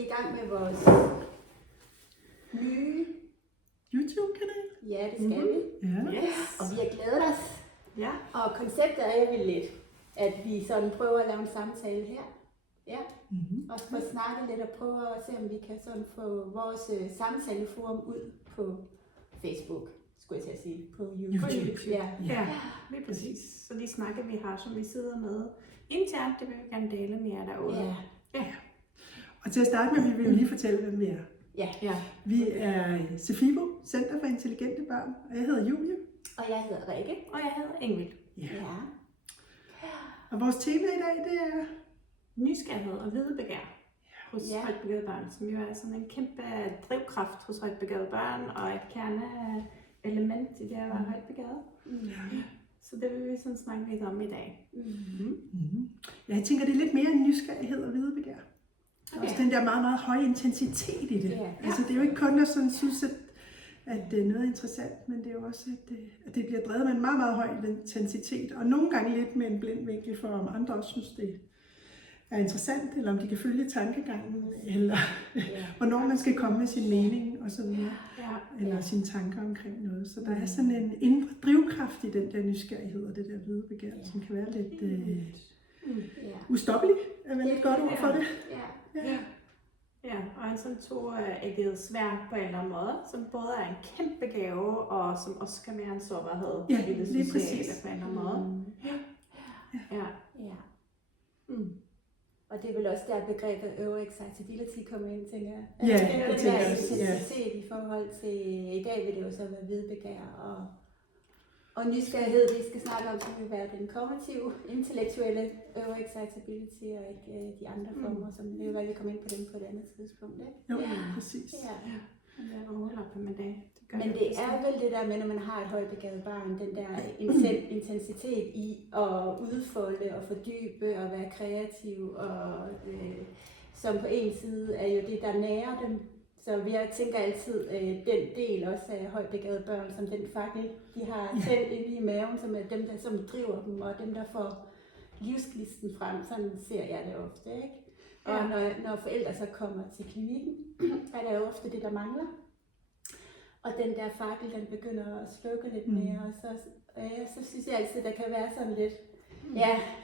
i gang med vores nye YouTube-kanal. Ja, det skal vi. Ja. Og vi har glædet os. Ja. Og konceptet er jo lidt, at vi sådan prøver at lave en samtale her. Ja. Og få snakket lidt og prøve at se, om vi kan sådan få vores samtaleforum ud på Facebook, skulle jeg til at sige, på YouTube. Ja, lige præcis. Så de snakker, vi har, som vi sidder med internt, det vil vi gerne dele med jer derude. Ja. Og til at starte med, vil vi jo lige fortælle, hvem vi er. Ja. Vi er CEFIBO, Center for Intelligente Børn, og jeg hedder Julie. Og jeg hedder Rikke. Og jeg hedder Ingvild. Ja. Og vores tema i dag, det er Nysgerrighed og videbegær hos højt begavede børn, som jo er sådan en kæmpe drivkraft hos højt begavede børn, og et kerneelement i det at være højt begavet. Så det vil vi sådan snakke lidt om i dag. Jeg tænker, det er lidt mere end nysgerrighed og videbegær. Også den der meget, meget høje intensitet i det. Altså, det er jo ikke kun at sådan synes, at det er noget interessant, men det er jo også, at det bliver drevet med en meget, meget høj intensitet. Og nogle gange lidt med en blind vinkel for, om andre også synes, det er interessant, eller om de kan følge tankegangen, eller hvornår man skal komme med sin mening og så videre, eller sine tanker omkring noget. Så der er sådan en indre drivkraft i den der nysgerrighed og det der videbegær, som kan være lidt ustoppelig, er vel et godt ord for det. Ja, og en sådan toægget sværd på en eller anden måde, som både er en kæmpe gave, og som også kan være en sårbarhed i det sociale på en eller anden måde. Og det er vel også der begrebet overexcitability kommer ind, tænker jeg. Ja, det tænker jeg også. Intensitet i forhold til, i dag vil det jo så være videbegær og nysgerrighed, vi skal snakke om, som vil være den kognitive, intellektuelle overexcitability og ikke de andre former, som det vil være, vi kommer ind på dem på et andet tidspunkt, ikke? Jo, præcis. Ja. Jeg overholder på med det. Men det er vel det der med, når man har et højbegavet barn, den der intensitet i at udfolde og fordybe og være kreativ, og som på en side er jo det, der nærer dem. Så jeg tænker altid, den del også af højbegavede børn, som den fakkel, de har selv inde i maven, som er dem, der som driver dem, og dem, der får livsglisten frem. Sådan ser jeg det ofte, ikke? Og når forældre så kommer til klinikken, er der jo ofte det, der mangler. Og den der fakkel, den begynder at slukke lidt mere, og så synes jeg altid, der kan være sådan lidt,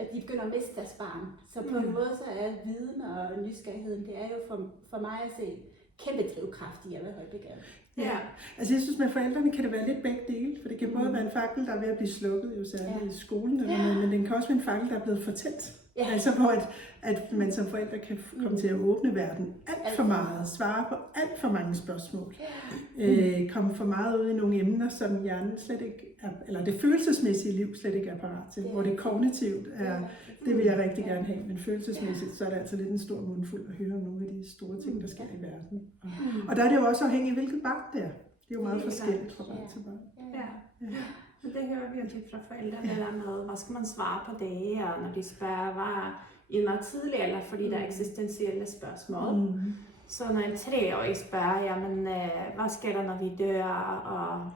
at de begynder at miste deres barn. Så på en måde, så er viden og nysgerrigheden, det er jo for mig at se kæmpe drivkraft i at være højbegavet. Ja, altså jeg synes med forældrene kan det være lidt begge dele, for det kan både være en fakkel, der er ved at blive slukket, jo særligt i skolen, eller noget, men den kan også være en fakkel, der er blevet fortændt. Altså hvor at man som forældre kan komme til at åbne verden alt for meget, svare på alt for mange spørgsmål, komme for meget ud i nogle emner, som hjernen slet ikke er, eller det følelsesmæssige liv slet ikke er parat til, hvor det kognitivt er, det vil jeg rigtig gerne have, men følelsesmæssigt, så er det altså lidt en stor mundfuld at høre om nogle af de store ting, der sker i verden. Og der er det jo også afhængigt af, hvilket barn det er. Det er jo meget forskelligt fra barn til barn. Men det hører vi jo tit fra forældrene, der med, hvad skal man svare på det, og når de spørger, hvad i meget tidlig alder, fordi der er eksistentielle spørgsmål. Så når en 3-årig spørger, jamen, hvad sker der, når vi dør, og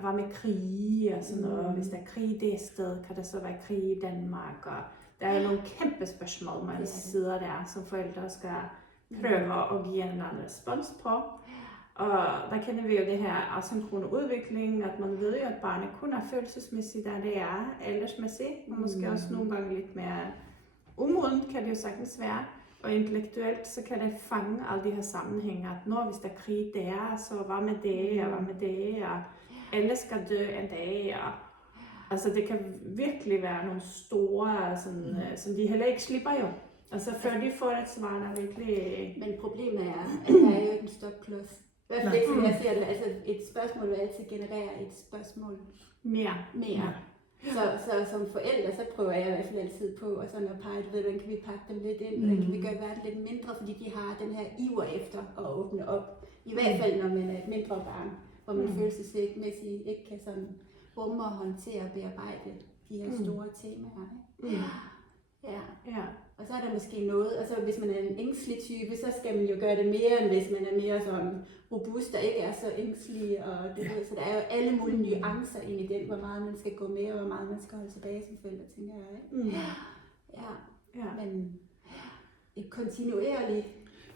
hvad med krig og sådan noget, hvis der er krig det sted, kan der så være krig i Danmark, og der er jo nogle kæmpe spørgsmål, man sidder der som forældre skal prøve at give en eller anden respons på. Og der kender vi jo det her asynkrone udvikling, at man ved jo, at barnet kun er følelsesmæssigt, der det er aldersmæssigt, og måske også nogle gange lidt mere umodent, kan det jo sagtens være. Og intellektuelt, så kan det fange alle de her sammenhænge, at når hvis der er krig der, så hvad med det, og hvad med det, og alle skal dø en dag, og altså det kan virkelig være nogle store, sådan, som de heller ikke slipper jo. Altså før de får et svar, der virkelig... Men problemet er, at der er jo ikke en stopklods. I hvert fald ikke, som jeg ser det. Altså et spørgsmål vil altid generere et spørgsmål mere. Så som forældre, så prøver jeg i hvert fald altid på, og sådan at pege, hvordan kan vi pakke dem lidt ind, hvordan kan vi gøre verden lidt mindre, fordi de har den her iver efter at åbne op. I hvert fald, når man er et mindre barn, hvor man følelsesmæssigt ikke kan sådan rumme og håndtere og bearbejde de her store temaer. Og så er der måske noget, altså hvis man er en ængstelig type, så skal man jo gøre det mere, end hvis man er mere sådan robust og ikke er så ængstelig. Og det ved, så der er jo alle mulige nuancer ind i den, hvor meget man skal gå med, og hvor meget man skal holde tilbage som forældre, tænker jeg. Ikke? Men et kontinuerligt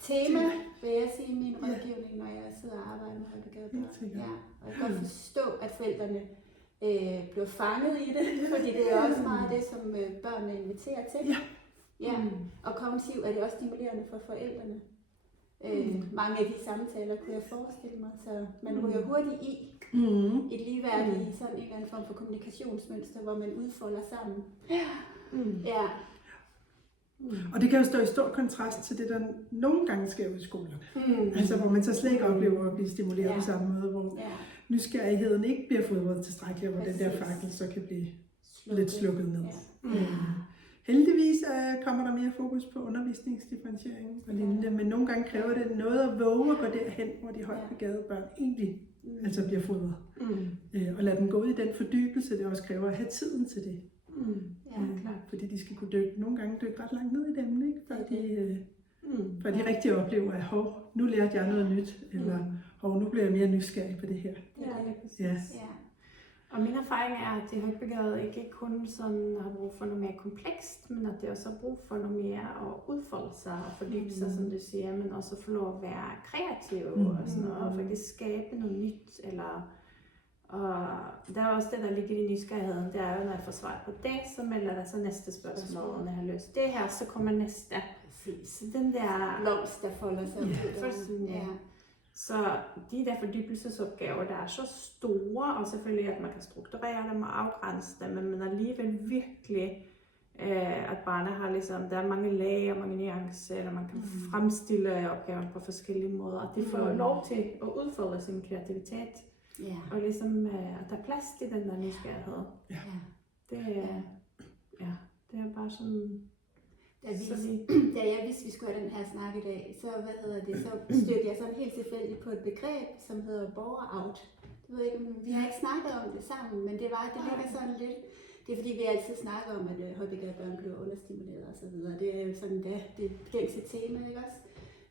tema, vil jeg sige, i min rådgivning, når jeg sidder og arbejder med højbegavede børn. Ja, og jeg kan godt forstå, at forældrene bliver fanget i det, fordi det er også meget det, som børnene inviterer til. Ja. Og kognitivt er det også stimulerende for forældrene. Mange af de samtaler kunne jeg forestille mig, så man ryger hurtigt i et ligeværdigt, sådan en eller anden form for kommunikationsmønster, hvor man udfolder sammen. Ja. Og det kan jo stå i stor kontrast til det, der nogle gange sker ude i skolerne. Altså hvor man så slet ikke oplever at blive stimuleret på samme måde, hvor nysgerrigheden ikke bliver fodret tilstrækkeligt, hvor den der fakkel så kan blive lidt slukket ned. Heldigvis kommer der mere fokus på undervisningsdifferentiering og lignende, men nogle gange kræver det noget at våge at gå derhen, hvor de højt begavede børn egentlig altså bliver fodret. Og lade dem gå ud i den fordybelse, det også kræver at have tiden til det. Fordi de skal kunne nogle gange dykke ret langt ned i dem, ikke? Før de rigtig oplever, at nu lærte jeg noget nyt, eller nu bliver jeg mere nysgerrig på det her. Og min erfaring er, at de højtbegavede ikke kun sådan har brug for noget mere komplekst, men at det også har brug for noget mere at udfolde sig og fordybe sig, som du siger, men også få lov at være kreativ og sådan noget, og faktisk skabe noget nyt. Og der er også det, der ligger i nysgerrigheden, det er jo, når jeg får svar på det, så melder der så næste spørgsmål, når jeg har løst det her, så kommer næste. Så den der blomst, der folder sig ud. Så de der fordybelsesopgaver, der er så store, og selvfølgelig at man kan strukturere dem og afgrænse dem, men alligevel virkelig, at barnet har ligesom, der er mange lag og mange nuancer, og man kan fremstille opgaven på forskellige måder, og de får lov til at udfolde sin kreativitet, og ligesom at der er plads til den der nysgerrighed. Det er bare sådan... Da jeg vidste, vi skulle have den her snak i dag, så stødte jeg sådan helt tilfældigt på et begreb, som hedder bore-out. Vi har ikke snakket om det sammen, men det ligger sådan lidt. Det er fordi, vi altid snakker om, at højbegavede børn bliver understimuleret og så videre. Det er jo sådan det gængse tema, ikke også?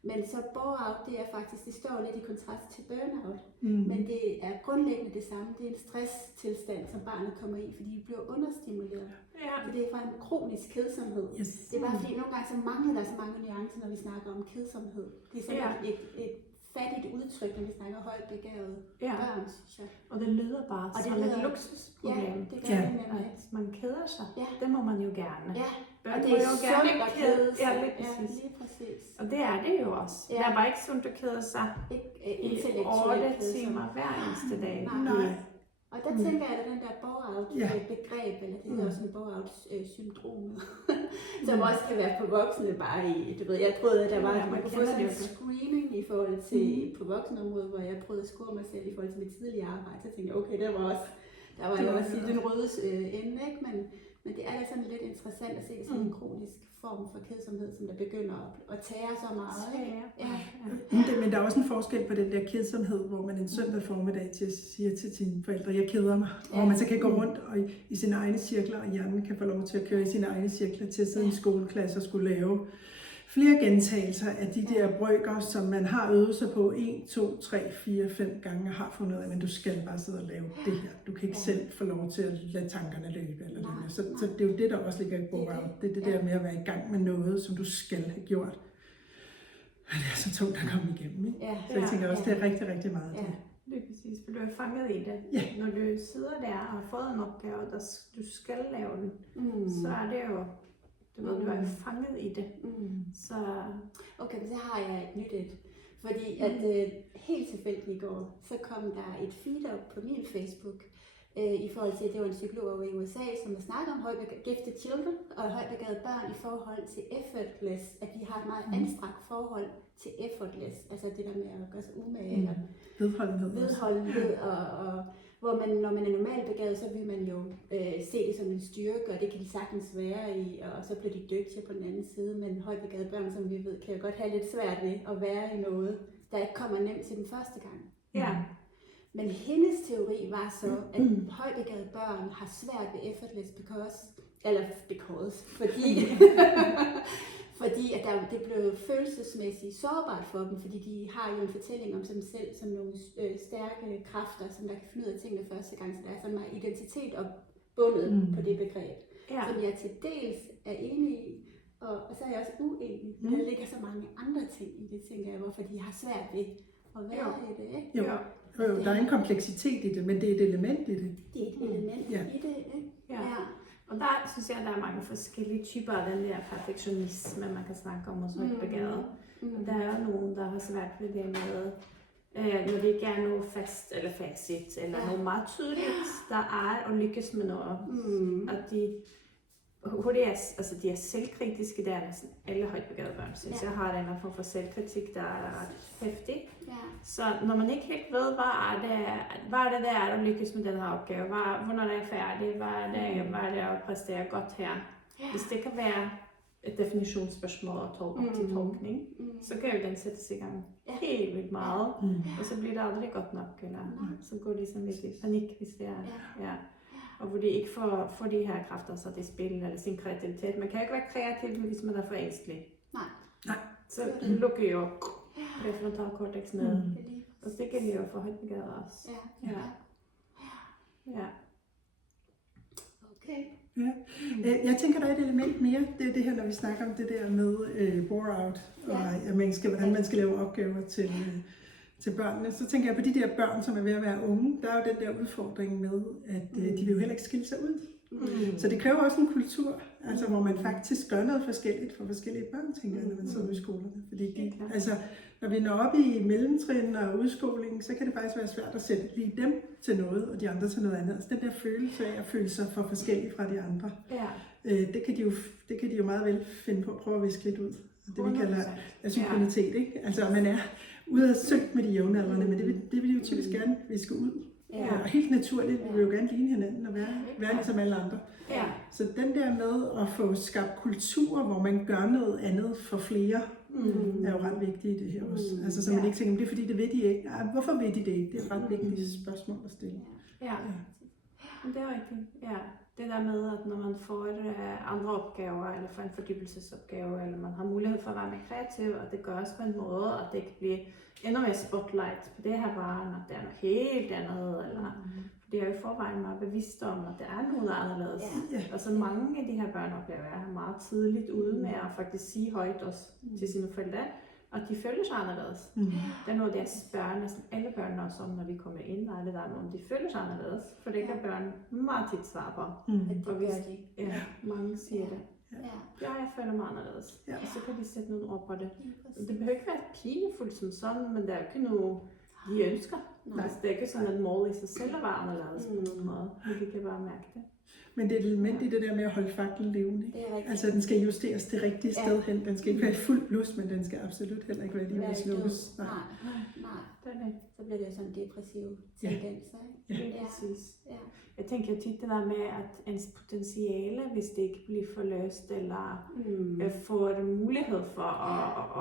Men så bore-out, det er faktisk, det står lidt i kontrast til burnout. Men det er grundlæggende det samme. Det er en stresstilstand, som barnet kommer i, fordi de bliver understimuleret. Så det er fra en kronisk kedsomhed. Det er bare fordi, nogle gange så mangler der så mange nuancer, når vi snakker om kedsomhed. Det er sådan et fattigt udtryk, når vi snakker højt begavede børn, synes jeg. Og det lyder bare som et luksusproblem. Det gør det nemlig. Man keder sig. Det må man jo gerne. Og det er jo sundt at kede sig. Lige præcis. Og det er det jo også. Det er bare ikke sundt at kede sig i 8 timer hver eneste dag. Nej. Og der tænker jeg, at den der bore-out-begreb, eller det er også en bore-out-syndrom, som også kan være på voksne bare i, jeg troede, at der var, at man kunne få sådan en screening i forhold til på voksenområdet, hvor jeg prøvede at score mig selv i forhold til mit tidligere arbejde. Så tænkte jeg, okay, der var jeg også i den røde ende, ikke? Men det er da sådan lidt interessant at se sådan en kronisk form for kedsomhed, som der begynder at tære så meget. Men der er også en forskel på den der kedsomhed, hvor man en søndag formiddag siger til sine forældre, jeg keder mig. Og hvor man så kan gå rundt og i sine egne cirkler, og hjernen kan få lov til at køre i sine egne cirkler til at sidde i en skoleklasse og skulle lave flere gentagelser af de der brøker, som man har øvet sig på 1, 2, 3, 4, 5 gange og har fundet ud af, men du skal bare sidde og lave det her. Du kan ikke selv få lov til at lade tankerne løbe. Eller noget. Så det er jo det, der også ligger i bore-out. Det er det der med at være i gang med noget, som du skal have gjort. Men det er så tungt at komme igennem. Ikke? Så jeg tænker også, det er rigtig, rigtig meget det. Det er præcis, for du er fanget i det. Når du sidder der og har fået en opgave, der du skal lave den, så er det jo... Du er fanget i det. Så... Okay, men så har jeg et nyt et. Fordi at helt tilfældigt i går, så kom der et feed op på min Facebook, i forhold til, at det var en psykolog over i USA, som har snakket om gifted children og højbegavede børn i forhold til effortless, at de har et meget anstrengt forhold til effortless, altså det der med at gøre sig umage, eller vedholdenhed og hvor man, når man er normalt begavet, så vil man jo se det som en styrke, og det kan de sagtens være i, og så bliver de dygtige på den anden side, men højbegavede børn, som vi ved, kan jo godt have lidt svært ved at være i noget, der ikke kommer nemt til den første gang. Men hendes teori var så, at højbegavede børn har svært ved effortless fordi at det blev følelsesmæssigt sårbart for dem, fordi de har jo en fortælling om sig selv som nogle stærke kræfter, som der kan finde ud af tingene første gang, så der er sådan meget identitet og bundet på det begreb, som jeg til dels er enig i, Og så er jeg også uenig. Der ligger så mange andre ting i det, tænker jeg, hvorfor de har svært ved at være i det, ikke? Jo, der er en kompleksitet i det, men det er et element i det. Det er et element i det, ikke? Ja. Og der synes jeg, der er mange forskellige typer af den der perfektionisme, man kan snakke om hos højt begavet. Der er jo nogen, der har svært ved det med, når det ikke er noget fast eller facit, eller noget meget tydeligt, der er at lykkes med noget. At de er selvkritiske, der er næsten alle højt begavede børn, synes jeg har den form for selvkritik, der er ret hæftig. Så når man ikke helt ved, hvad er det der er at lykkes med den her opgave, hvornår det er færdig, hvad er det at præstere godt her. Hvis det kan være et definitionsspørgsmål og til tolkning, så kan jo den sættes i gang helt vildt meget, og så bliver det aldrig godt nok, eller så går de sådan lidt i panik, hvis det er. Og hvor de ikke får de her kræfter sat i spil, eller sin kreativitet. Man kan jo ikke være kreativ, hvis man er for ængstelig. Nej. Så lukker jo præfrontalkortex ned. Og det gælder jo for højt begavet også. Ja. Okay. Ja. Jeg tænker, der er et element mere. Det er det her, når vi snakker om det der med bore-out, og hvordan man skal lave opgaver til børnene. Så tænker jeg på de der børn, som er ved at være unge. Der er jo den der udfordring med, at de vil jo heller ikke skille sig ud. Så det kræver også en kultur, altså hvor man faktisk gør noget forskelligt for forskellige børn, tænker jeg, når man sidder i skolerne. Fordi når vi når op i mellemtrin og udskoling, så kan det faktisk være svært at sætte lige dem til noget, og de andre til noget andet. Altså den der følelse af at føle sig for forskellige fra de andre, det kan de jo meget vel finde på at prøve at viske lidt ud. Det vi kalder asynkronitet, ikke? Altså man er ude af synk med de jævnaldrende, men det vil de jo typisk gerne viske ud. Og helt naturligt, vi vil jo gerne ligne hinanden og være ligesom alle andre. Så den der med at få skabt kultur, hvor man gør noget andet for flere, er jo ret vigtigt i det her også. Altså så man ikke tænker, det er fordi det ved de ikke. Hvorfor ved de det ikke? Det er et ret vigtigt spørgsmål at stille. Ja. Det er rigtigt. Ja. Det der med, at når man får andre opgaver, eller får en fordybelsesopgave, eller man har mulighed for at være mere kreativ, og det gøres på en måde, at det ikke bliver endnu mere spotlight på det her barn, at det er noget helt andet, eller det er jo i forvejen meget bevidst om, at det er noget anderledes. Og så mange af de her børn oplever jeg meget tidligt ude med at faktisk sige højt også til sine forældre, at de føler sig anderledes. Det er noget, der spørger næsten alle børn også om, når de kommer ind, og alle der om de føler sig anderledes. For det kan børn meget tit svare på. Og hvis mange siger det. Jeg føler mig anderledes. Og så kan de sætte nogle ord på det. Det behøver ikke være pinefuldt som sådan, men der er jo ikke noget, de ønsker. Altså, det er ikke sådan et mål i sig selv at være anderledes på nogen måde, men vi kan bare mærke det. Men det er et element i det der med at holde faklen levende. Altså den skal justeres det rigtige sted hen. Den skal ikke være i fuld blus, men den skal absolut heller ikke være lige ved at slukkes. Nej. Det er det. Så bliver det sådan depressive tendenser. Præcis. Jeg tænker tit det der med, at ens potentiale, hvis det ikke bliver forløst, eller får mulighed for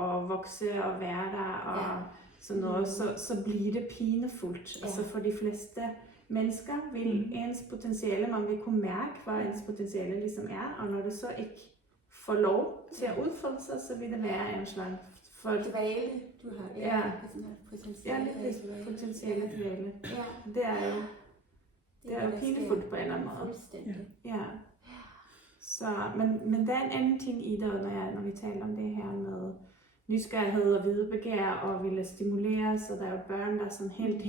at vokse og være der, og sådan noget, så bliver det pinefuldt. Altså for de fleste mennesker vil ens potentiale, man vil kunne mærke, hvad ens potentiale ligesom er, og når det så ikke får lov til at udfolde sig, så vil det være en slags dvale, du har potentiale. Potentiale dvale. Det er jo pinefuldt på en eller anden måde. Så, men der er en anden ting i det, når vi taler om det her med nysgerrighed og videbegær og ville stimulere, så der er jo børn, der sådan helt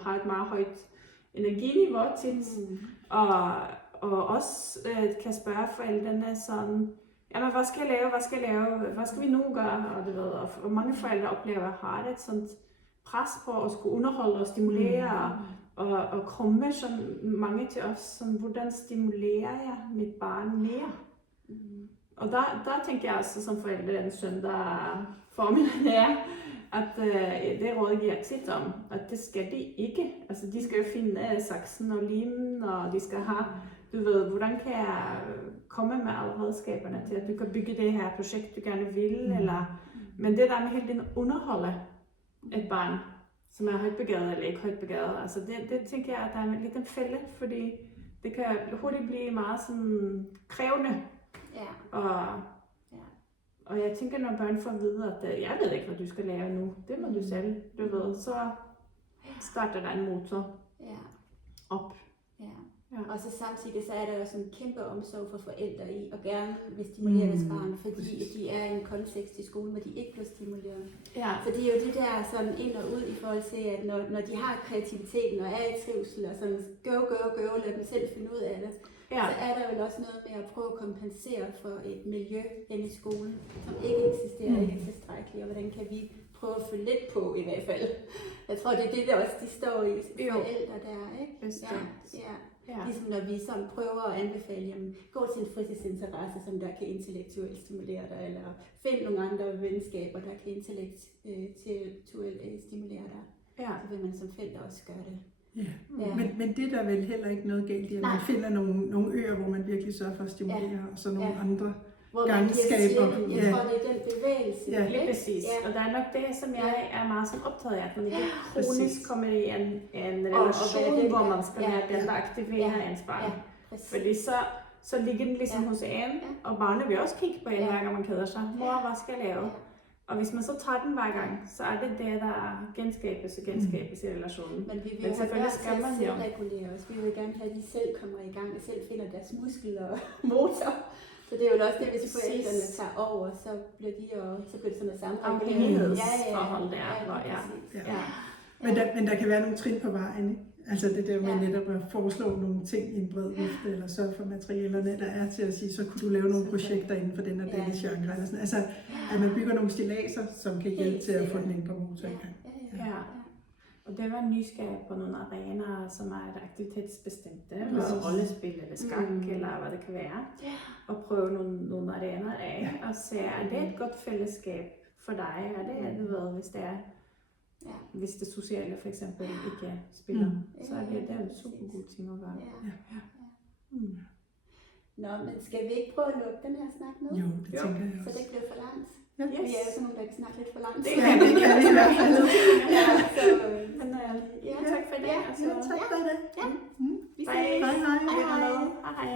har et meget højt energiniveau tit, og også kan spørge forældrene sådan, jamen hvad skal jeg lave, hvad skal vi nu gøre, og det ved, og mange forældre oplever at have et sådan pres på at skulle underholde og stimulere, og komme sådan mange til os, sådan, hvordan stimulerer jeg mit barn mere? Og der tænker jeg også som forældre en søndag formiddag, at det råd giver tit om, at det skal de ikke. Altså de skal jo finde saksen og limen, og de skal have, du ved, hvordan kan jeg komme med alle redskaberne til, at du kan bygge det her projekt, du gerne vil, eller, men det der med helt den underholde et barn, som er højt begavet eller ikke højt begavet, altså det tænker jeg, at der er lidt en fælde, fordi det kan hurtigt blive meget sådan krævende. Og jeg tænker, når børn får at vide, at jeg ved ikke, hvad du skal lave nu, det må du selv, du ved, så starter der en motor op. Ja. Og så samtidig så er der også en kæmpe omsorg for forældre i, og gerne vil stimulere deres barn, fordi de er i en kontekst i skolen, hvor de ikke bliver stimuleret. Ja. Så det er jo det der sådan ind og ud i forhold til, at når de har kreativiteten og er i trivsel, og sådan go, lad dem selv finde ud af det, så er der jo også noget med at prøve at kompensere for et miljø inde i skolen, som ikke eksisterer, ikke er tilstrækkeligt, og hvordan kan vi prøve at følge lidt på i hvert fald. Jeg tror, det er det, der også de står i, forældre der, ikke? Ja. Ligesom når vi sådan prøver at anbefale, jamen, gå til en fritidsinteresse, som der kan intellektuelt stimulere dig, eller find nogle andre venskaber, der kan intellektuelt stimulere dig. Ja. Så vil man som forælder også gøre det. Ja. Men det er der vel heller ikke noget galt i, at man finder nogle øer, hvor man virkelig sørger for at stimulere, og så nogle andre gangskaber. Jeg tror, det er den bevægelse. Ja, lige præcis. Ja. Og der er nok det, som jeg er meget sådan optaget af, at man ikke kronisk kommer i en relation, hvor man skal være den, der aktiverer ens barn. Fordi så ligger den ligesom hos en, og barnet vil også kigge på en, hver gang man keder sig. Mor, hvad skal jeg lave? Og hvis man så tager den hver gang, så er det det, der genskabes i relationen. Men vi vil jo have børn til at selv regulere os. Vi vil gerne have, at de selv kommer i gang og selv finder deres muskler og motor. Så det er jo også det, hvis forældrene tager over, så bliver det sådan noget sammenhængighedsforhold der. Men der kan være nogle trin på vejen, ikke? Altså det der med netop at foreslå nogle ting i en bred vifte, eller sørge for materialerne, der er til at sige, så kunne du lave nogle projekter inden for den og den genre. Eller sådan. Altså at man bygger nogle stillaser, som kan hjælpe til at få den indre motor i gang. Ja. Og det var nysgerrig på nogle arenaer, som er aktivitetsbestemte, rollespil eller skak, eller hvad det kan være. Og prøve nogle arenaer af, og se, er det et godt fællesskab for dig? Er det, hvis det sociale for eksempel ikke spiller, så er det en super god ting at gøre. Nå, men skal vi ikke prøve at lukke den her snak nu? Jo, det tænker jeg også. Så det bliver for langt. Ja. Vi er jo sådan nogle, der kan snakke lidt for langt. Det kan vi i hvert fald. Tak for det. Tak for det. Vi ses. Hej. Hej.